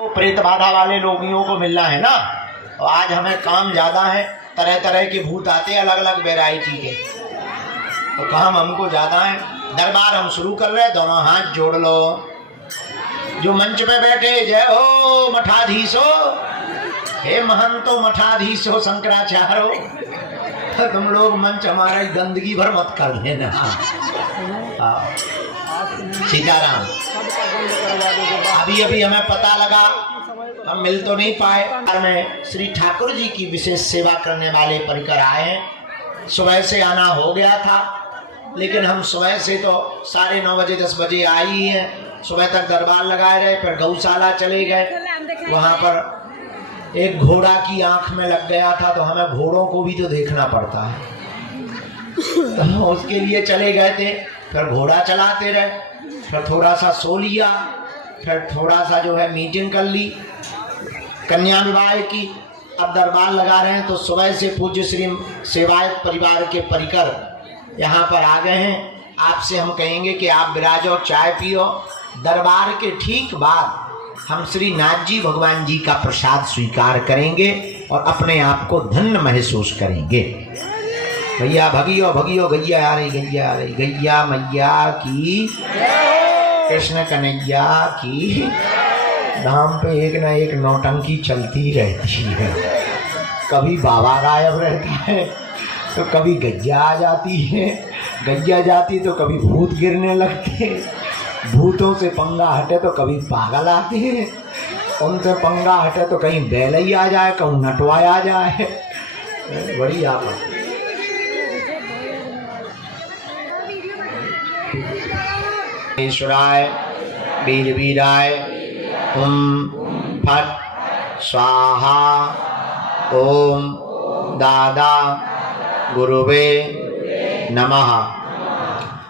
तो प्रेत बाधा वाले लोगियों को मिलना है ना, तो आज हमें काम ज़्यादा है, तरह तरह के भूत आते हैं अलग अलग वैरायटी के, तो काम हमको ज़्यादा है। दरबार हम शुरू कर रहे हैं, दोनों हाथ जोड़ लो। जो मंच पे बैठे, जय हो मठाधीशो, हे महंतो मठाधीशो शंकराचार्यो, तुम लोग मंच हमारा गंदगी भर मत कर देना। सीताराम। अभी अभी हमें पता लगा, हम मिल तो नहीं पाए, पर मैं श्री ठाकुर जी की विशेष सेवा करने वाले परिकर आए हैं। सुबह से आना हो गया था, लेकिन हम सुबह से तो 9:30 बजे 10 बजे आई ही हैं। सुबह तक दरबार लगाए रहे, फिर गौशाला चले गए। वहाँ पर एक घोड़ा की आंख में लग गया था, तो हमें घोड़ों को भी तो देखना पड़ता है, तो उसके लिए चले गए थे। फिर घोड़ा चलाते रहे, फिर थोड़ा सा सो लिया, फिर थोड़ा सा जो है मीटिंग कर ली कन्या विवाह की। अब दरबार लगा रहे हैं, तो सुबह से पूज्य श्री सेवायत परिवार के परिकर यहाँ पर आ गए हैं। आपसे हम कहेंगे कि आप विराजो, चाय पियो। दरबार के ठीक बाद हम श्री नाथ जी भगवान जी का प्रसाद स्वीकार करेंगे और अपने आप को धन्य महसूस करेंगे। भैया भगियो भगियो, गैया आ रही, गैया आ रही, गैया मैया की, कृष्ण कन्हैया की। धाम पे एक ना एक नौटंकी चलती रहती है, कभी बाबा गायब रहता है, तो कभी गैया आ जाती है, गैया जाती तो कभी भूत गिरने लगते, भूतों से पंगा हटे तो कभी पागल आते हैं, उनसे पंगा हटे तो कहीं बैल ही आ जाए, कहीं नटवा आ जाए, बड़ी आपत। ईश्वराय वीर वीराय ओम फट स्वाहा ओम दादा गुरुवे नमः।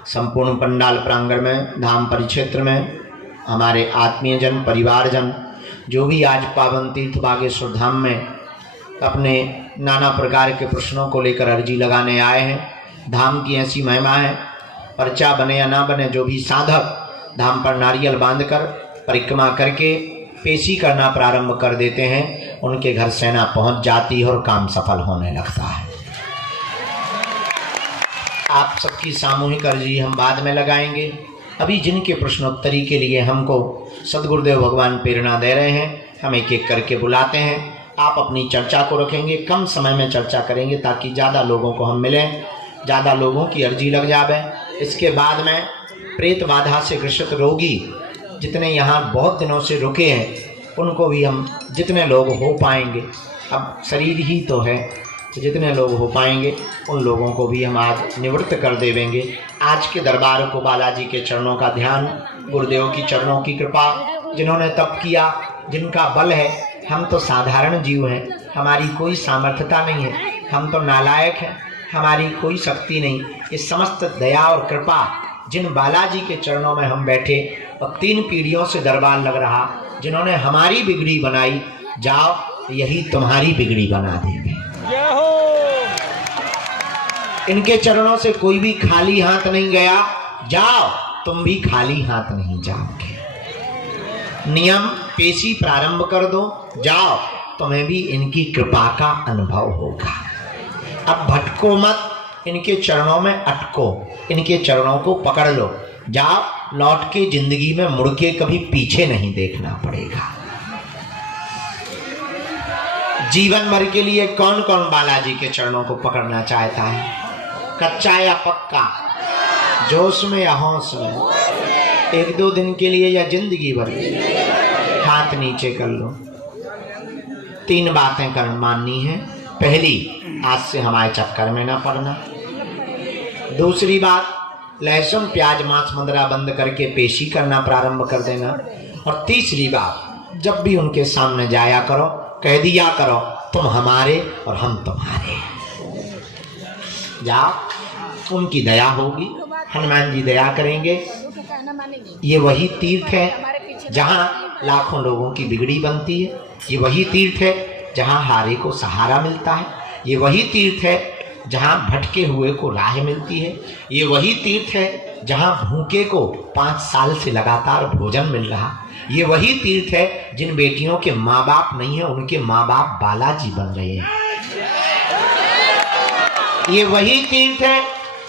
संपूर्ण पंडाल प्रांगण में, धाम परिक्षेत्र में हमारे आत्मीय जन, परिवारजन जो भी आज पावन तीर्थ बागेश्वर धाम में अपने नाना प्रकार के प्रश्नों को लेकर अर्जी लगाने आए हैं। धाम की ऐसी महिमा है, पर्चा बने या ना बने, जो भी साधक धाम पर नारियल बांधकर परिक्रमा करके पेशी करना प्रारंभ कर देते हैं, उनके घर सेना पहुंच जाती है और काम सफल होने लगता है। आप सबकी सामूहिक अर्जी हम बाद में लगाएंगे। अभी जिनके प्रश्नोत्तरी के लिए हमको सदगुरुदेव भगवान प्रेरणा दे रहे हैं, हम एक एक करके बुलाते हैं। आप अपनी चर्चा को रखेंगे, कम समय में चर्चा करेंगे ताकि ज़्यादा लोगों को हम मिलें, ज़्यादा लोगों की अर्जी लग जावे। इसके बाद में प्रेत बाधा से ग्रसित रोगी जितने यहाँ बहुत दिनों से रुके हैं, उनको भी हम जितने लोग हो पाएंगे, अब शरीर ही तो है, तो जितने लोग हो पाएंगे उन लोगों को भी हम आज निवृत्त कर देवेंगे। आज के दरबार को बालाजी के चरणों का ध्यान, गुरुदेव की चरणों की कृपा, जिन्होंने तप किया, जिनका बल है। हम तो साधारण जीव हैं, हमारी कोई सामर्थ्यता नहीं है, हम तो नालायक हैं, हमारी कोई शक्ति नहीं। इस समस्त दया और कृपा जिन बालाजी के चरणों में हम बैठे और 3 पीढ़ियों से दरबार लग रहा, जिन्होंने हमारी बिगड़ी बनाई, जाओ यही तुम्हारी बिगड़ी बना देंगे। इनके चरणों से कोई भी खाली हाथ नहीं गया, जाओ तुम भी खाली हाथ नहीं जाओगे। नियम पेशी प्रारंभ कर दो, जाओ तुम्हें भी इनकी कृपा का अनुभव होगा। अब भटको मत, इनके चरणों में अटको, इनके चरणों को पकड़ लो, जाओ लौट के जिंदगी में मुड़ के कभी पीछे नहीं देखना पड़ेगा। जीवन भर के लिए कौन कौन बालाजी के चरणों को पकड़ना चाहता है? कच्चा या पक्का, जोश में या होश में, 1-2 दिन के लिए या जिंदगी भर के लिए? हाथ नीचे कर लो। 3 बातें कर माननी है। पहली, आज से हमारे चक्कर में ना पड़ना। दूसरी बात, लहसुन प्याज मांस मदिरा बंद करके पेशी करना प्रारंभ कर देना। और तीसरी बात, जब भी उनके सामने जाया करो, कह दिया करो तुम हमारे और हम तुम्हारे। जाओ, उनकी दया होगी, हनुमान जी दया करेंगे। ये वही तीर्थ है जहाँ लाखों लोगों की बिगड़ी बनती है, ये वही तीर्थ है जहाँ हारे को सहारा मिलता है, ये वही तीर्थ है जहाँ भटके हुए को राह मिलती है, ये वही तीर्थ है जहां भूखे को 5 साल से लगातार भोजन मिल रहा। ये वही तीर्थ है जिन बेटियों के माँ बाप नहीं है उनके माँ बाप बालाजी बन रहे हैं। ये वही तीर्थ है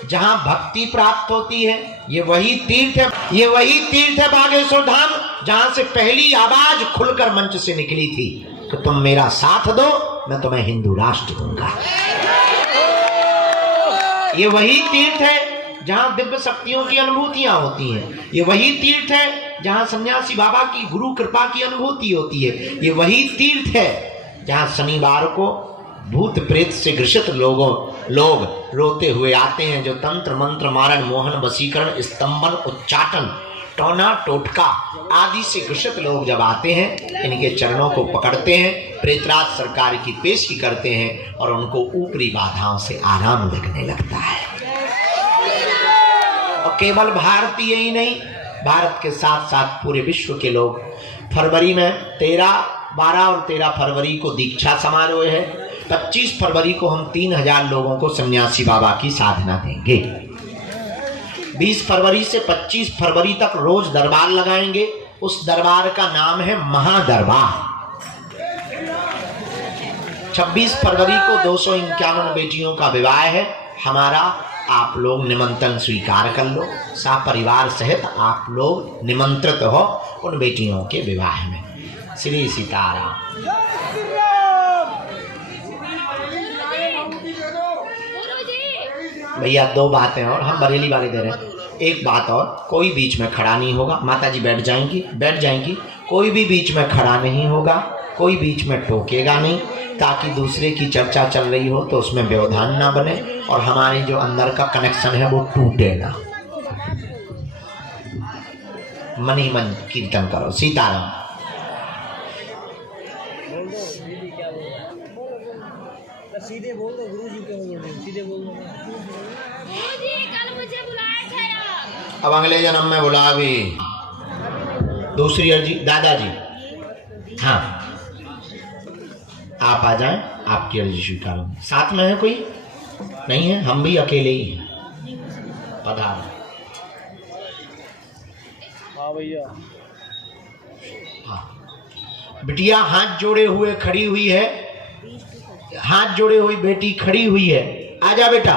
जहां भक्ति प्राप्त होती है। ये वही तीर्थ है बागेश्वर धाम जहां से पहली आवाज खुलकर मंच से निकली थी कि तुम मेरा साथ दो, मैं तुम्हें हिंदू राष्ट्र दूंगा। ये वही तीर्थ है जहां दिव्य शक्तियों की अनुभूतियां होती हैं। ये वही तीर्थ है जहां सन्यासी बाबा की गुरु कृपा की अनुभूति होती है। ये वही तीर्थ है जहां शनिवार को भूत प्रेत से ग्रसित लोग रोते हुए आते हैं, जो तंत्र मंत्र मारण मोहन वशीकरण स्तंभन उच्चाटन टोना टोटका आदि से ग्रसित लोग जब आते हैं, इनके चरणों को पकड़ते हैं, प्रेतराज सरकार की पेशी करते हैं और उनको ऊपरी बाधाओं से आराम लगने लगता है। और केवल भारतीय ही नहीं, भारत के साथ साथ पूरे विश्व के लोग। फरवरी में 12 और 13 फरवरी को दीक्षा समारोह है। 25 फरवरी को हम 3000 लोगों को सन्यासी बाबा की साधना देंगे। 20 फरवरी से 25 फरवरी तक रोज दरबार लगाएंगे। उस दरबार का नाम है महादरबार। 26 फरवरी को 251 बेटियों का विवाह है हमारा। आप लोग निमंत्रण स्वीकार कर लो, सपरिवार सहित आप लोग निमंत्रित हो उन बेटियों के विवाह में। श्री सीताराम। भैया 2 बातें और हम बरेली वाले दे रहे हैं। एक बात और, कोई बीच में खड़ा नहीं होगा। माता जी बैठ जाएंगी। कोई भी बीच में खड़ा नहीं होगा, कोई बीच में टोकेगा नहीं, ताकि दूसरे की चर्चा चल रही हो तो उसमें व्यवधान ना बने और हमारे जो अंदर का कनेक्शन है वो टूटे ना। मन ही मन कीर्तन करो। सीताराम। सीधे बोल दो गुरुजी को, सीधे बोल दो। गुरुजी कल मुझे बुलाया था यार। अब अगले जन्म में बुला भी। दूसरी अर्जी दादाजी। हाँ आप आ जाएं, आपकी अर्जी स्वीकार होगी। साथ में है कोई नहीं है, हम भी अकेले ही हैं। पधारो। हाँ भैया। हाँ बिटिया हाथ जोड़े हुए खड़ी हुई है, हाथ जोड़े हुई बेटी खड़ी हुई है। आजा बेटा,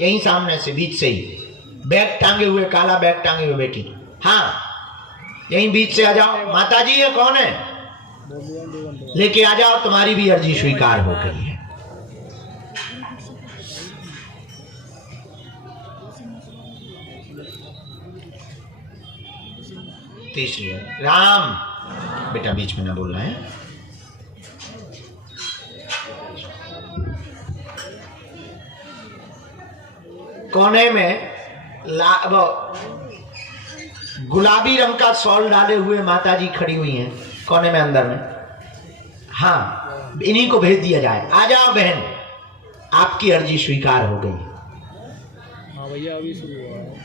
यहीं सामने से बीच से ही, बैग टांगे हुए, काला बैग टांगे हुए बेटी। हाँ यहीं बीच से आ जाओ। माता जी ये कौन है? लेके आ जाओ, तुम्हारी भी अर्जी स्वीकार हो गई है। तीसरी राम। बेटा बीच में ना बोलना है। कोने में गुलाबी रंग का शॉल डाले हुए माताजी खड़ी हुई हैं कोने में अंदर में। हाँ इन्हीं को भेज दिया जाए। आ जाओ बहन, आपकी अर्जी स्वीकार हो गई। हाँ भैया अभी शुरू हुआ है।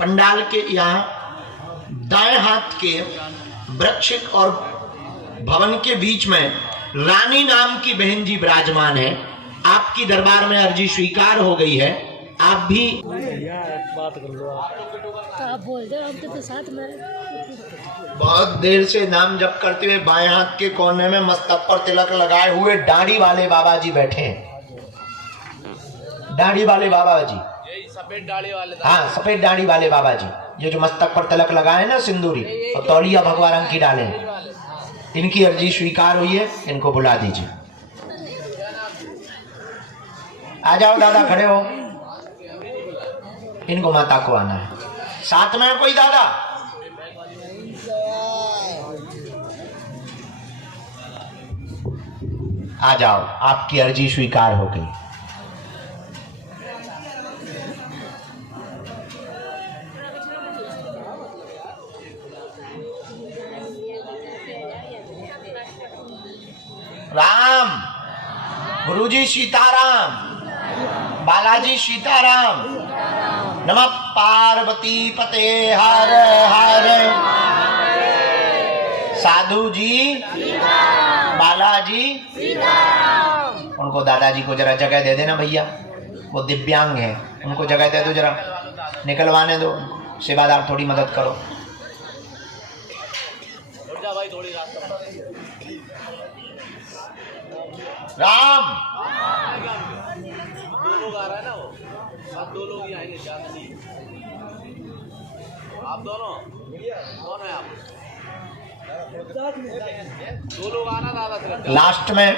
पंडाल के यहाँ दाएं हाथ के वृक्ष और भवन के बीच में रानी नाम की बहन जी विराजमान है। आपकी दरबार में अर्जी स्वीकार हो गई है। आप भी बात कर लो। आप बोल दो, हम तो साथ में। बहुत देर से नाम जप करते हुए बाएं हाथ के कोने में मस्तक पर तिलक लगाए हुए दाढ़ी वाले बाबा जी बैठे हैं। दाढ़ी वाले बाबा जी, सफेद दाढ़ी वाले। हाँ सफेद दाढ़ी वाले बाबा जी, ये जो मस्तक पर तिलक लगाए ना सिंदूरी और तौलिया भगवा रंग की डाले हैं, इनकी अर्जी स्वीकार हुई है। इनको बुला दीजिए। आ जाओ दादा, खड़े हो। इनको माता को आना है। साथ में कोई दादा? आ जाओ, आपकी अर्जी स्वीकार हो गई। राम। गुरुजी सीताराम। बालाजी सीताराम। नमः पार्वती पते हर हर। साधु जी, बालाजी, उनको दादाजी को जरा जगह दे देना भैया, वो दिव्यांग हैं, उनको जगह दे दो, जरा निकलवाने दो, सेवादार थोड़ी मदद करो। राम दो लोग आ रहा है ना, वो सब 2 लोग ही आएंगे, ज्यादा नहीं। आप दोनों कौन है? आप 2 लोग आना दादा। लास्ट में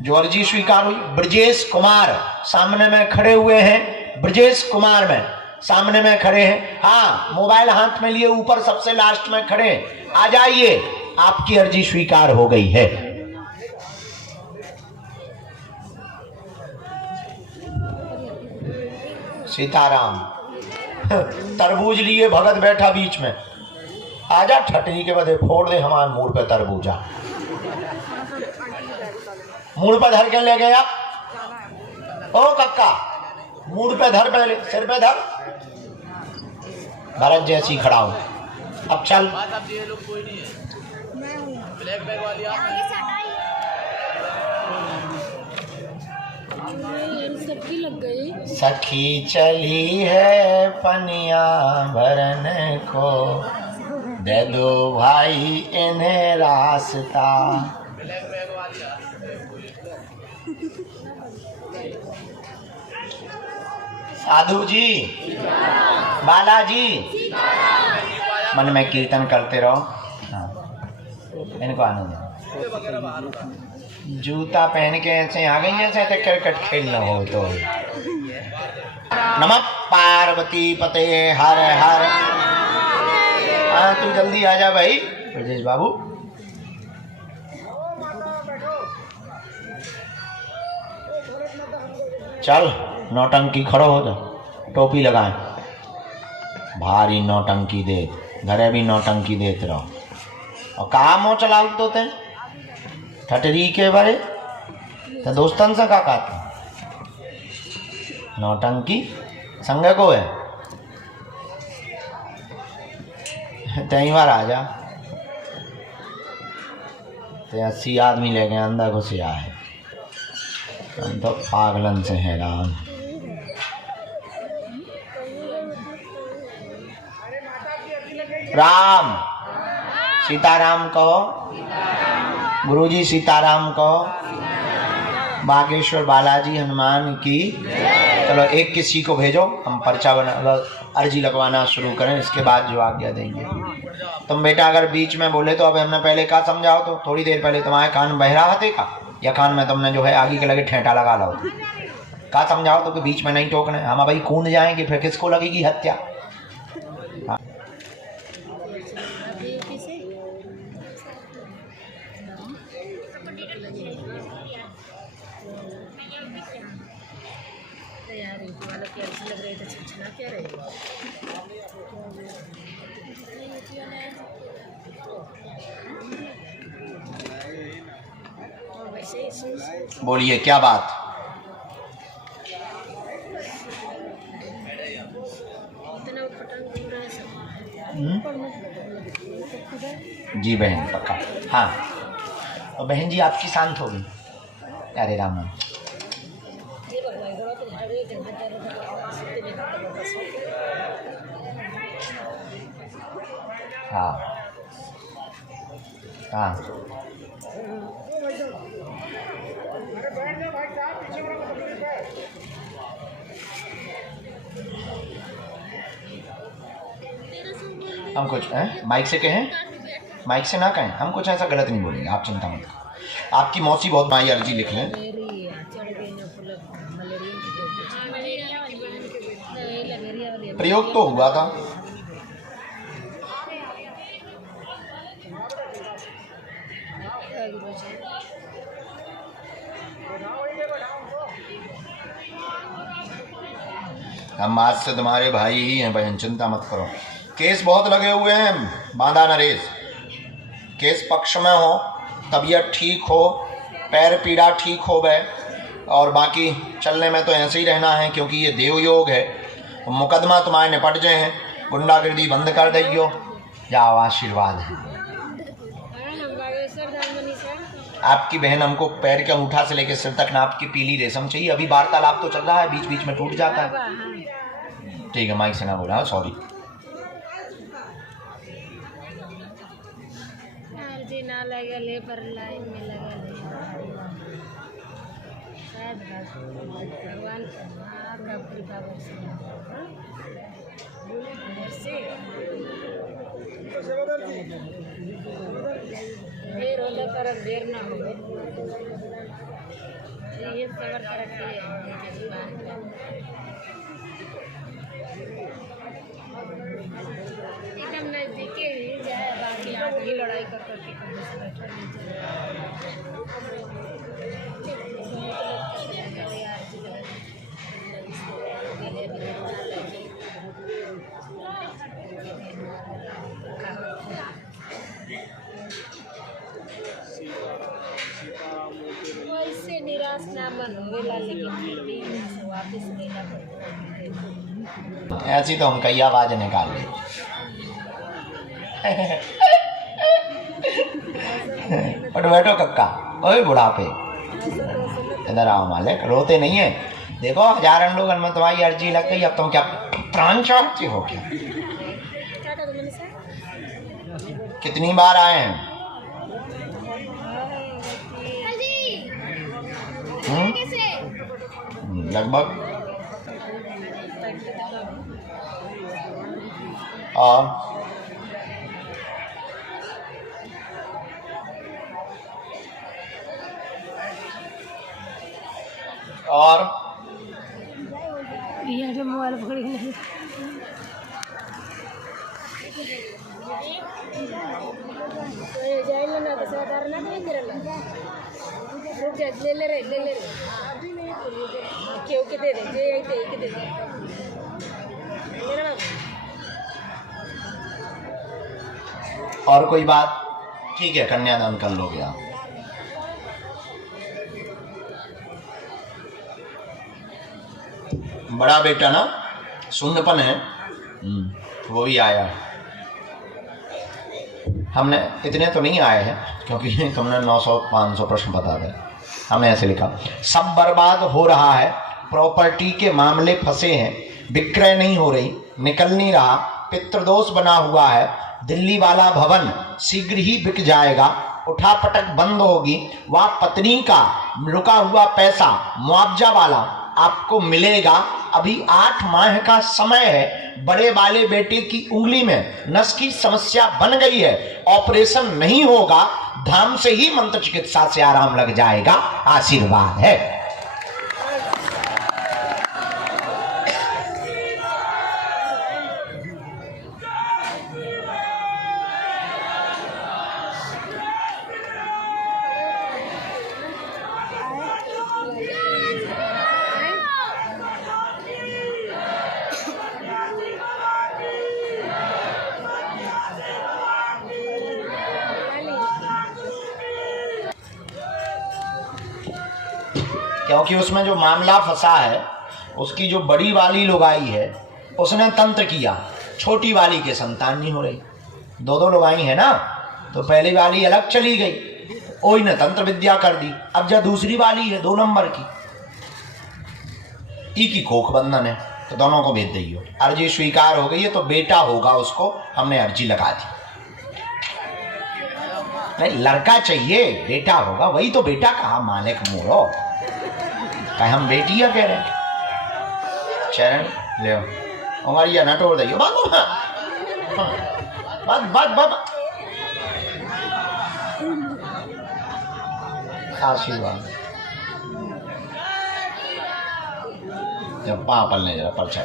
जो अर्जी स्वीकार हुई, ब्रजेश कुमार सामने में खड़े हुए हैं, ब्रजेश कुमार में सामने में खड़े हैं। हाँ, मोबाइल हाथ में लिए ऊपर सबसे लास्ट में खड़े हैं, आ जाइए, आपकी अर्जी स्वीकार हो गई है। सीताराम। तरबूज लिए भगत बैठा बीच में, आजा ठटनी के बदे फोड़ दे हमारे मुंह पे तरबूजा। मुंह पे धर के ले गया, ओ कक्का मुंह पे धर, पहले सिर पे धर, भरत जैसी खड़ा हूं। अब चल। अब ये लोग कोई नहीं है, ब्लैक बैग वाली आप सबकी लग गई। सखी चली है पनिया भरन को, दे दो भाई इन्हें रास्ता। ब्लैक बैग वाली साधु जी, बालाजी, मन में कीर्तन करते रहो। हाँ, इनको आने दो। जूता पहन के ऐसे आ गई जैसे तो क्रिकेट खेलना हो तो। नमः पार्वती पते हर हर। हाँ, तू जल्दी आ जा भाई ब्रजेश बाबू। चल, नौटंकी खड़ो हो जा, टोपी लगाए, भारी नौटंकी दे, घरे भी नौटंकी देते रहो। और कहा मुँह चलाओ तो ते ठटरी के बारे तो दोस्तन से का कहते नौटंकी संग को है। तई बार आ जा, ते 80 आदमी ले गए अंदर घुसिया है, हम तो पागलन से हैरान। राम सीताराम कहो, गुरुजी सीताराम कहो, बागेश्वर बालाजी हनुमान की। चलो एक किसी को भेजो, हम पर्चा बना अर्जी लगवाना शुरू करें, इसके बाद जो आज्ञा देंगे। तुम बेटा अगर बीच में बोले तो अब हमने पहले का समझाओ, तो थोड़ी देर पहले तुम्हारे कान बहरा हते का, या कान में तुमने जो है आगे के लगे ठेठा लगा लो का समझाओ, तो कि बीच में नहीं टोकने, हम भाई कूद जाएंगे फिर किसको लगेगी हत्या। हाँ। बोलिए क्या बात। जी बहन पक्का। हाँ, तो बहन जी आपकी शांत होगी। अरे राम, हाँ हाँ, हम कुछ माइक से कहें, माइक से ना कहें, हम कुछ ऐसा गलत नहीं बोलेंगे, आप चिंता मत करो। आपकी मौसी बहुत माई अर्जी लिख लें। प्रयोग तो हुआ था। हम आज से तुम्हारे भाई ही हैं बहन, चिंता मत करो। केस बहुत लगे हुए हैं, बांधा नरेश। केस पक्ष में हो, तबीयत ठीक हो, पैर पीड़ा ठीक हो गए, और बाकी चलने में तो ऐसे ही रहना है क्योंकि ये देव योग है। मुकदमा तुम्हारे निपट जाए हैं, गुंडागर्दी बंद कर दियो, जाओ आशीर्वाद है। आपकी बहन हमको पैर के अंगूठा से लेकर सिर तक नाप की पीली रेशम चाहिए। अभी वार्तालाप तो चल रहा है, बीच बीच में टूट जाता है। ठीक है, माइक से ना बोला, सॉरी। अर्जी ना लगल पर लाइन में लगल शायद भगवान का कृपा देर होने पर देर ना हो, ये सबर तरक्की है। एकदम नजदीके ही जाए, बाकी आगे ही लड़ाई कर करके वैसे निराश ना मन होवेला, लेकिन फिर भी वापस लेना पड़ता। ऐसी तो हम कई आवाज निकाल ली। बैठो कक्का, ओए बुढ़ापे, इधर आओ मालिक, रोते नहीं है। देखो हजारों लोग में तुम्हारी अर्जी लग गई, अब तुम क्या प्राण चाहते हो क्या? कितनी बार आए हैं? लगभग। और मोबाइल पकड़ नहीं ले क्यों के दे दे और कोई बात? ठीक है, कन्यादान कर लोगे आप। बड़ा बेटा ना शून्यपन है, वो भी आया है। हमने इतने तो नहीं आए हैं क्योंकि तुमने 900-500 प्रश्न बता दिए। हमने ऐसे लिखा, सब बर्बाद हो रहा है, प्रॉपर्टी के मामले फंसे हैं, विक्रय नहीं हो रही, निकल नहीं रहा, पितृदोष बना हुआ है, दिल्ली वाला भवन शीघ्र ही बिक जाएगा, उठापटक बंद होगी, वह पत्नी का रुका हुआ पैसा मुआवजा वाला आपको मिलेगा। अभी 8 माह का समय है, बड़े वाले बेटे की उंगली में नस की समस्या बन गई है, ऑपरेशन नहीं होगा, धाम से ही मंत्र चिकित्सा से आराम लग जाएगा, आशीर्वाद है। क्योंकि उसमें जो मामला फंसा है, उसकी जो बड़ी वाली लुगाई है उसने तंत्र किया, छोटी वाली के संतान नहीं हो रही। 2 लुगाई है ना, तो पहली वाली अलग चली गई, ओई ने तंत्र विद्या कर दी। अब जब दूसरी वाली है 2 नंबर की, ई की कोख बंधन है, तो दोनों को भेज दियो। अर्जी स्वीकार हो गई है तो बेटा होगा, उसको हमने अर्जी लगा दी। नहीं, लड़का चाहिए, बेटा होगा, वही तो बेटा कहा, मालिक मोरो कहे हम बेटिया कह रहे हैं। चरण ले हमारी या नटोर दियो, बात आशीर्वाद। जब पापल ने जरा परछा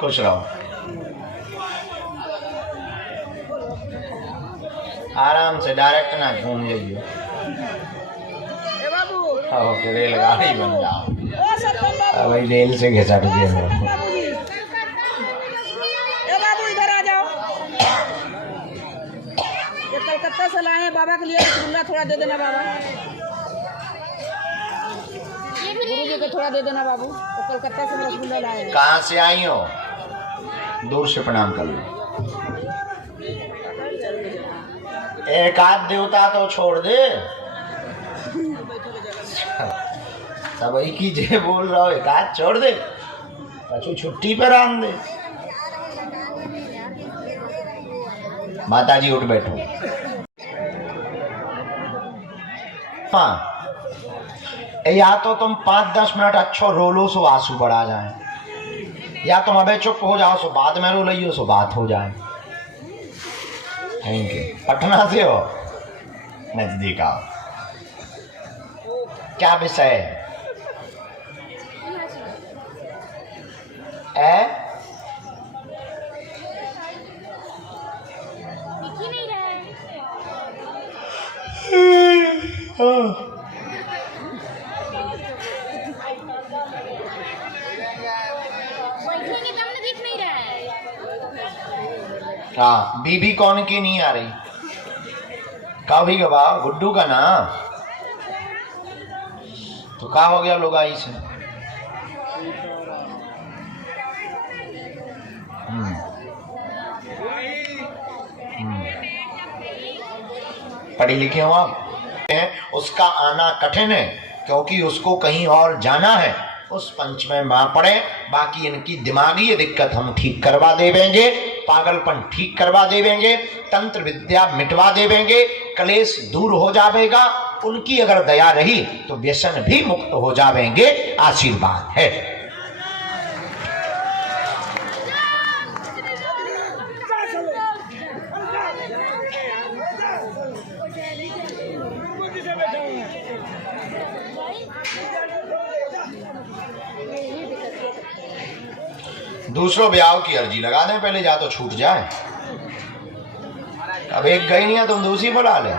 खुश रहो, आराम से, डायरेक्ट ना घूम जाइए, रेलगाड़ी बन जाओ। भाई रेल से घिसट गए हो। इधर आ जाओ, ये कलकत्ता से लाए हैं बाबा के लिए, रसगुल्ला थोड़ा दे देना बाबा, गुरु जी को थोड़ा दे देना बाबू, वो कलकत्ता से रसगुल्ला लाए हैं। कहाँ से आई हो? दूर से प्रणाम कर लो। एक आध देवता तो छोड़ दे, सब एक ही जे बोल रहा हो, एक आध छोड़ दे, पछू छुट्टी पर आन दे। माता जी उठ बैठो। हाँ, या तो तुम 5-10 मिनट अच्छो रो लो सो आंसू बढ़ा जाए, या तुम अबे चुप हो जाओ सो बाद में रो लियो सो बात हो जाए। Thank you. पटना से हो? नजदीक आओ। क्या विषय है? दिख ही नहीं रहा है। बैठेंगे तब ना, दिख नहीं रहा है। हाँ, बीबी कौन की नहीं आ रही? कभी गवा गुड्डू का ना, तो क्या हो गया लोगाई से? पढ़े लिखे हो आप? उसका आना कठिन है क्योंकि उसको कहीं और जाना है। उस पंच में मां पड़े, बाकी इनकी दिमागी दिक्कत हम ठीक करवा देवेंगे, पागलपन ठीक करवा देवेंगे, तंत्र विद्या मिटवा देवेंगे, कलेश दूर हो जाएगा। उनकी अगर दया रही तो व्यसन भी मुक्त हो जाएंगे। आशीर्वाद है। दूसरों ब्याह की अर्जी लगा दें पहले, जा तो छूट जाए। अब एक गई नहीं है तुम दूसरी बुला ले।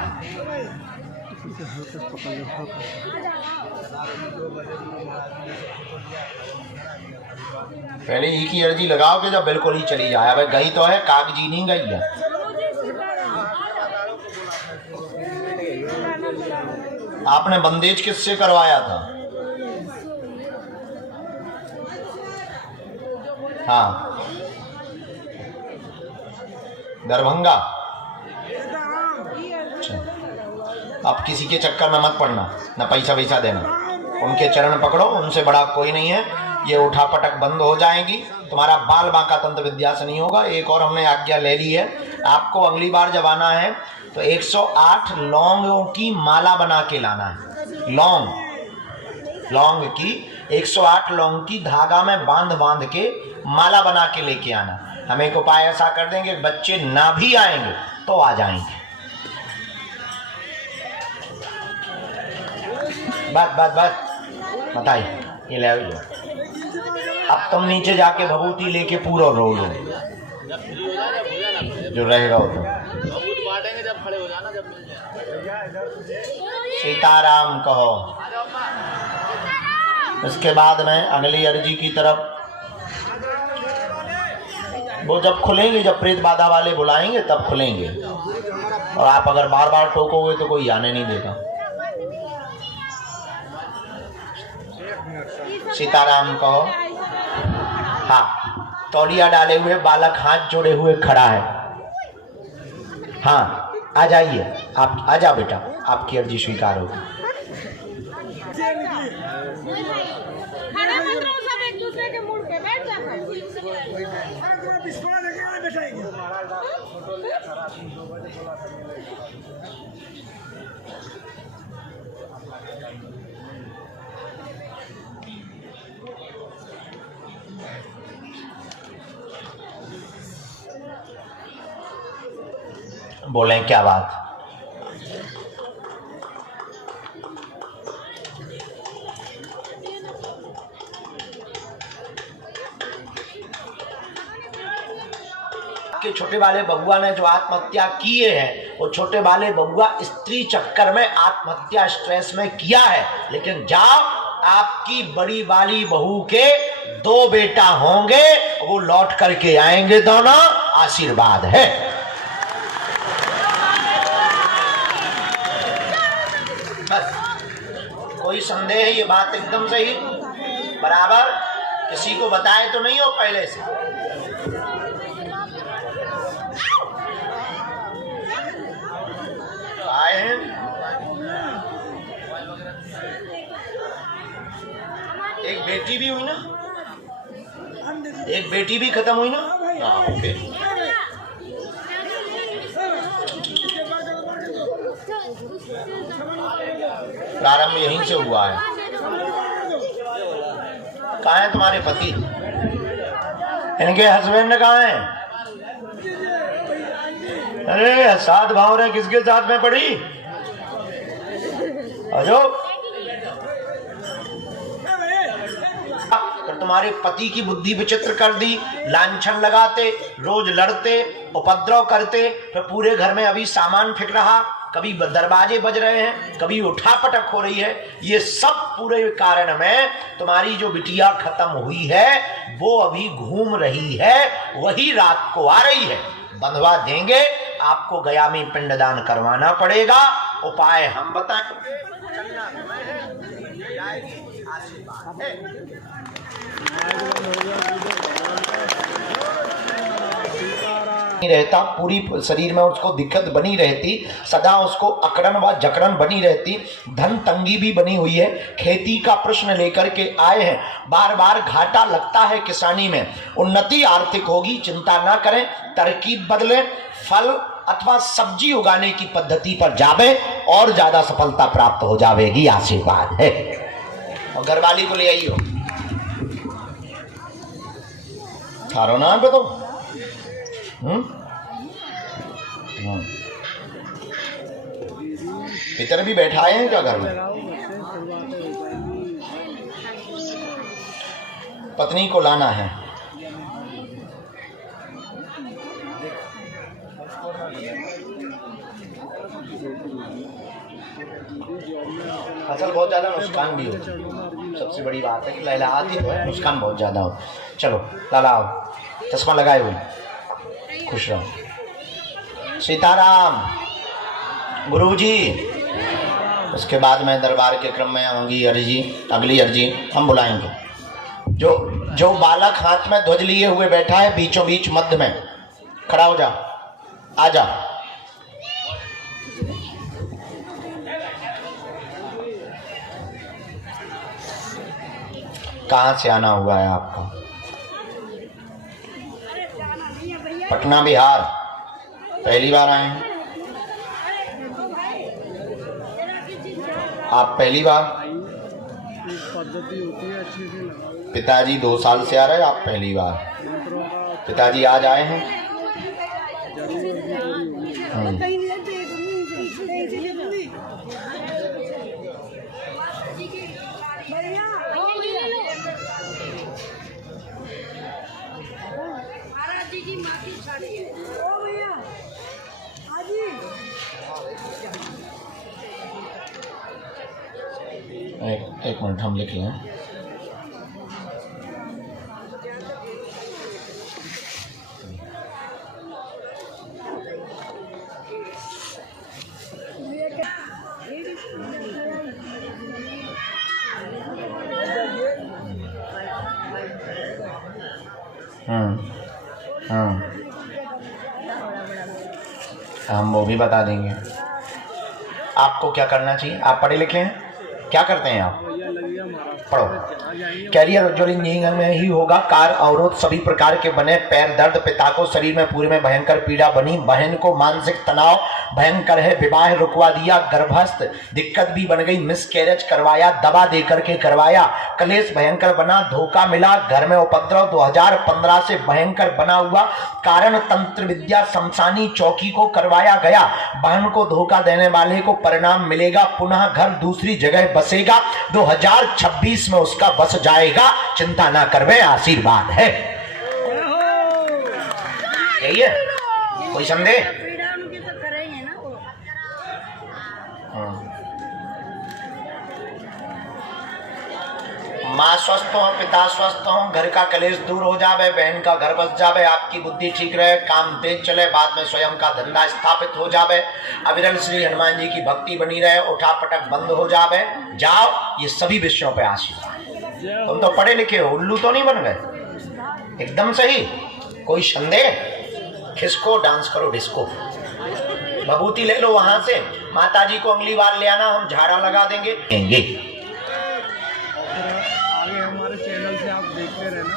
पहले ही की अर्जी लगाओ कि जब बिल्कुल ही चली जाए। अब गई तो है, कागजी नहीं गई है। आपने बंदेज किससे करवाया था? हाँ, दरभंगा। अच्छा, आप किसी के चक्कर में मत पड़ना, ना पैसा वैसा देना। उनके चरण पकड़ो, उनसे बड़ा कोई नहीं है। ये उठा पटक बंद हो जाएगी। तुम्हारा बाल बांका तंत्र विद्या से नहीं होगा। एक और हमने आज्ञा ले ली है, आपको अगली बार जब आना है तो 108 लौंगों की माला बना के लाना है। लौंग की 108 लौंग की धागा में बांध के माला बना के लेके आना। हम एक उपाय ऐसा कर देंगे, बच्चे ना भी आएंगे तो आ जाएंगे। बस बताइए, ये ले लो। अब तुम नीचे जाके भभूति लेके पूरा रो लो, जो रहेगा वो। बांटेंगे जब खड़े हो जाना, जब मिल जाए। सीताराम कहो। इसके बाद में अगली अर्जी की तरफ, वो जब खुलेंगे, जब प्रेत बाधा वाले बुलाएंगे तब खुलेंगे। और आप अगर बार बार टोकोगे तो कोई आने नहीं देगा। सीताराम कहो। हाँ, तौलिया डाले हुए बालक हाथ जोड़े हुए खड़ा है। हाँ, आ जाइए, आप आ जाओ बेटा, आपकी अर्जी स्वीकार होगी। एक दूसरे के मुड़ के बैठ जाते हैं। बोलें क्या बात? के छोटे वाले बबुआ ने जो आत्महत्या किए हैं, वो छोटे वाले बबुआ स्त्री चक्कर में आत्महत्या स्ट्रेस में किया है। लेकिन जाओ, आपकी बड़ी वाली बहू के 2 बेटा होंगे, वो लौट करके आएंगे दोनों। आशीर्वाद है। बस, कोई संदेह है? ये बात एकदम सही बराबर। किसी को बताए तो नहीं हो पहले से? आए हैं? एक बेटी भी हुई ना, एक बेटी भी खत्म हुई ना? हाँ ओके। प्रारंभ यहीं से हुआ है। कहाँ है तुम्हारे पति? इनके हस्बैंड कहाँ हैं? अरे 7 भाव रहे, किसके साथ में पड़ी? अजो तो तुम्हारे पति की बुद्धि विचित्र कर दी, लांछन लगाते, रोज लड़ते, उपद्रव करते, फिर पूरे घर में अभी सामान फिक रहा, कभी दरवाजे बज रहे हैं, कभी उठापटक हो रही है। ये सब पूरे कारण में तुम्हारी जो बिटिया खत्म हुई है वो अभी घूम रही है, वही रात को आ रही है। बंधवा देंगे, आपको गया में पिंडदान करवाना पड़ेगा। उपाय हम बताएं। रहता, पूरी शरीर में उसको दिक्कत बनी रहती, सदा उसको अकड़न व जकड़न बनी रहती, धन तंगी भी बनी हुई है। खेती का प्रश्न लेकर के आए हैं, बार बार घाटा लगता है किसानी में। उन्नति आर्थिक होगी, चिंता ना करें, तरकीब बदलें, फल अथवा सब्जी उगाने की पद्धति पर जावे और ज्यादा सफलता प्राप्त हो जाएगी। आशीर्वाद है। और घरवाली को ले आइयो थारो नाम पे तो इधर भी बैठाए हैं क्या घर में? पत्नी को लाना है। फसल बहुत ज्यादा नुकसान भी हो, सबसे बड़ी बात है कि लैला आती तो है, नुकसान बहुत ज्यादा हो। चलो लाला आओ, चश्मा लगाए हुए, खुश रहो। सीताराम गुरुजी। उसके बाद में दरबार के क्रम में होंगी अर्जी, अगली अर्जी हम बुलाएंगे। जो बालक हाथ में ध्वज लिए हुए बैठा है बीचों बीच मध्य में खड़ा हो जा, आ जा। कहाँ से आना हुआ है आपका? पटना बिहार। पहली बार आए हैं आप? पहली बार? पिताजी 2 साल से आ रहे हैं, आप पहली बार? पिताजी आज आए हैं? एक मिनट हम लिख लें। हम वो भी बता देंगे। आपको क्या करना चाहिए? आप पढ़े लिखे हैं? क्या करते हैं आप? पढ़ो। कैरियर उज्ज्वल इंजीनियर में ही होगा। कार अवरोध सभी प्रकार के बने, पैर दर्द, पिता को शरीर में पूरे में भयंकर पीड़ा बनी, बहन को मानसिक तनाव भयंकर है, विवाह रुकवा दिया, गर्भस्थ दिक्कत भी बन गई, मिसकैरेज करवाया, दवा दे करके करवाया, कलेश भयंकर बना, धोखा मिला, घर में उपद्रव 2015 से भयंकर बना हुआ, कारण तंत्र विद्या शमशानी चौकी को करवाया गया, बहन को धोखा देने वाले को परिणाम मिलेगा, पुनः घर दूसरी जगह बसेगा, 2026 में उसका बस जाएगा, चिंता ना करवे, आशीर्वाद है। यही है, कोई संदेह? माँ स्वस्थ हो, पिता स्वस्थ हो, घर का कलेश दूर हो जावे, बहन का घर बस जावे, आपकी बुद्धि ठीक रहे, काम तेज चले, बाद में स्वयं का धंधा स्थापित हो जावे, अविरल श्री हनुमान जी की भक्ति बनी रहे, उठापटक बंद हो जावे, जाओ। ये सभी विषयों पे आशीर्वाद। तुम तो पढ़े लिखे हो, उल्लू तो नहीं बन गए? एकदम सही। कोई संदेह? खिसको, डांस करो डिस्को। भभूति ले लो वहां से, माता जी को अगली बार ले आना, हम झाड़ा लगा देंगे। आगे हमारे चैनल से आप देखते रहना,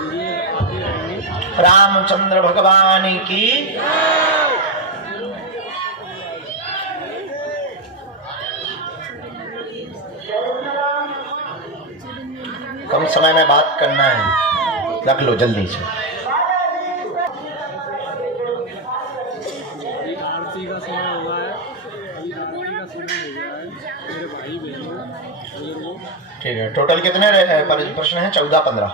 वीडियो आती रहेंगी। रामचंद्र भगवान की। कम समय में बात करना है, रख लो जल्दी से। आरती का समय हो गया है, अभी आरती का समय हो गया है, मेरे भाई बहनों। ठीक है, टोटल कितने प्रश्न हैं? 14-15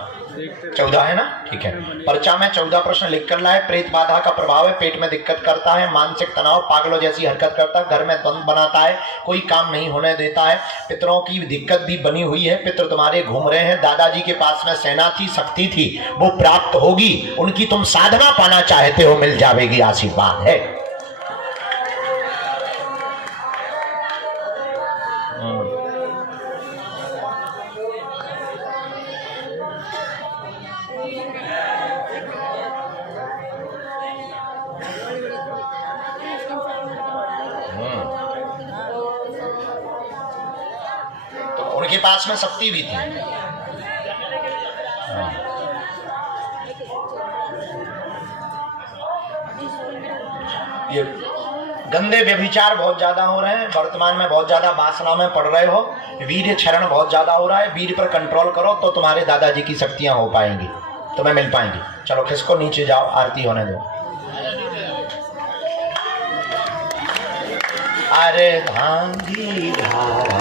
14 है ना? ठीक है। पर्चा में 14 प्रश्न लिख कर लाए। प्रेत बाधा का प्रभाव है, पेट में दिक्कत करता है, मानसिक तनाव, पागलों जैसी हरकत करता है, घर में द्वंद बनाता है, कोई काम नहीं होने देता है, पितरों की दिक्कत भी बनी हुई है, पितर तुम्हारे घूम रहे हैं, दादाजी के पास में सेना थी, शक्ति थी, वो प्राप्त होगी, उनकी तुम साधना पाना चाहते हो, मिल जाएगी, आशीर्वाद है। तो उनके पास में शक्ति भी थी। ये गंदे व्यभिचार बहुत ज्यादा हो रहे हैं, वर्तमान में बहुत ज्यादा वासना में पड़ रहे हो, वीर्य क्षरण बहुत ज्यादा हो रहा है, वीर्य पर कंट्रोल करो तो तुम्हारे दादाजी की शक्तियां हो पाएंगी, तुम्हें मिल पाएंगी। चलो खिसको नीचे जाओ, आरती होने दो। अरे धांगी धारा,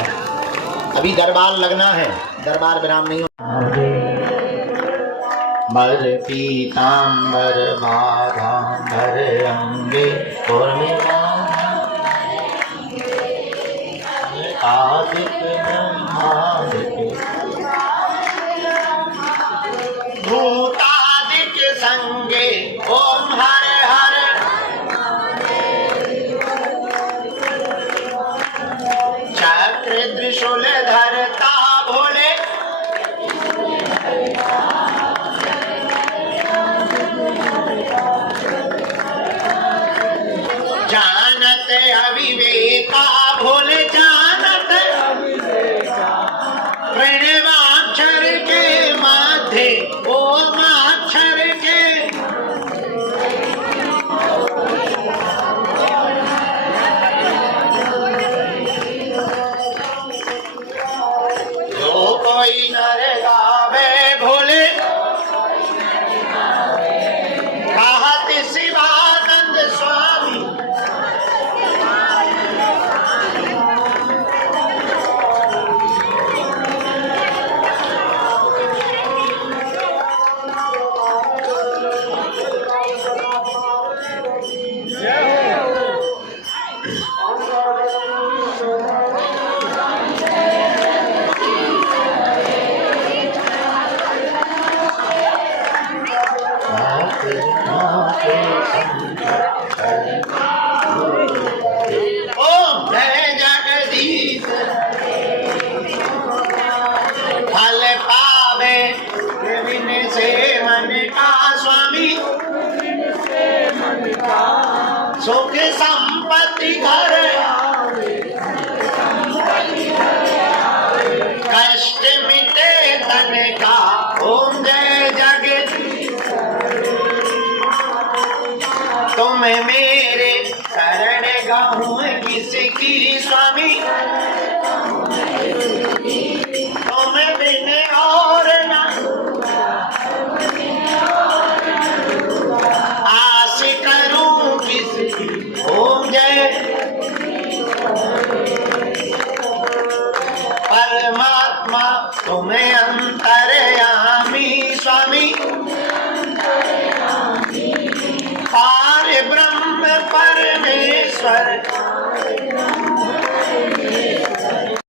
अभी दरबार लगना है, दरबार विराम नहीं होना। मर पीतांबर बाघांबर अंगे आदित्य ब्रह्मादित्य भूतादित्य संगे ओम हर हर चक्र त्रिशूल धरता भोले जानत अविवेका भोले जानत प्रणवाक्षर के माथे ओम अक्षर के जो कोई नर गावे भोले कहत शिवानंद स्वामी ओम जय जगदीश फल पावे विन से मन का स्वामी सुख संपत्ति घर कष्ट मिटे तन का ओम जय जगदीश तुम मेरे शरण गाहूं किसकी स्वामी तुम बिन और ना आस करूं किसकी ओम जय परमात्मा तुम्हें अंतर्यामी स्वामी पार ब्रह्म परमेश्वर